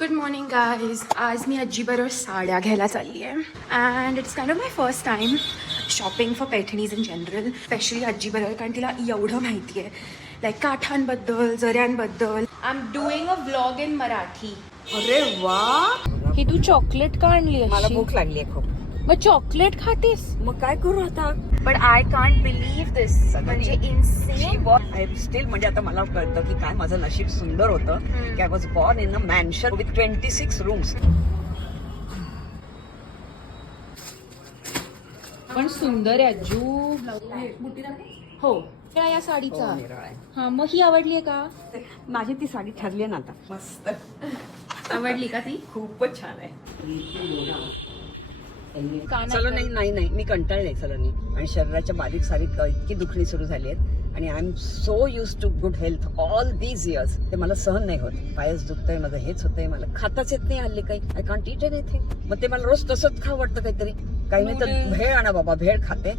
Good morning guys. आज मी आजीबरोबर साड्या घ्यायला चालली आहे and it's kind of my first time shopping for Paithanis in general, specially आजीबरोबर, कारण तिला एवढं माहिती आहे लाईक काठांबद्दल, जऱ्यांबद्दल. I am doing a vlog in Marathi. अरे वा, ही तू चॉकलेट का आणली? मला भूक लागली आहे खूप. मग चॉकलेट खातेस? मग काय करू आता? बट आय कांट बिलीव्ह दिस. म्हणजे इन्सेन. स्टील म्हणजे आता मला कळतं की काय माझं नशीब सुंदर होतं की I was born in a mansion with 26 rooms. पण सुंदर आहे अज्जू. हो या साडीचा. हा, मग ही आवडली आहे का? माझी ती साडी ठरली आहे ना आता. मस्त आवडली का ती? खूपच छान आहे. का चला नाही मी कंटाळले सलोनी, आणि शरीराच्या बारीक सारीक इतकी दुखणी सुरू झाली आहेत आणि I am so used to good health all these years. ते मला सहन नाही होत. पायच दुखतंय, माझं हेच होतंय, मला खाताच येत नाही हल्ली काही. I can't eat anything. मग ते मला रोज तसंच खावं वाटतं काहीतरी. काही नाही तर भेळ आणा बाबा, भेळ खाते.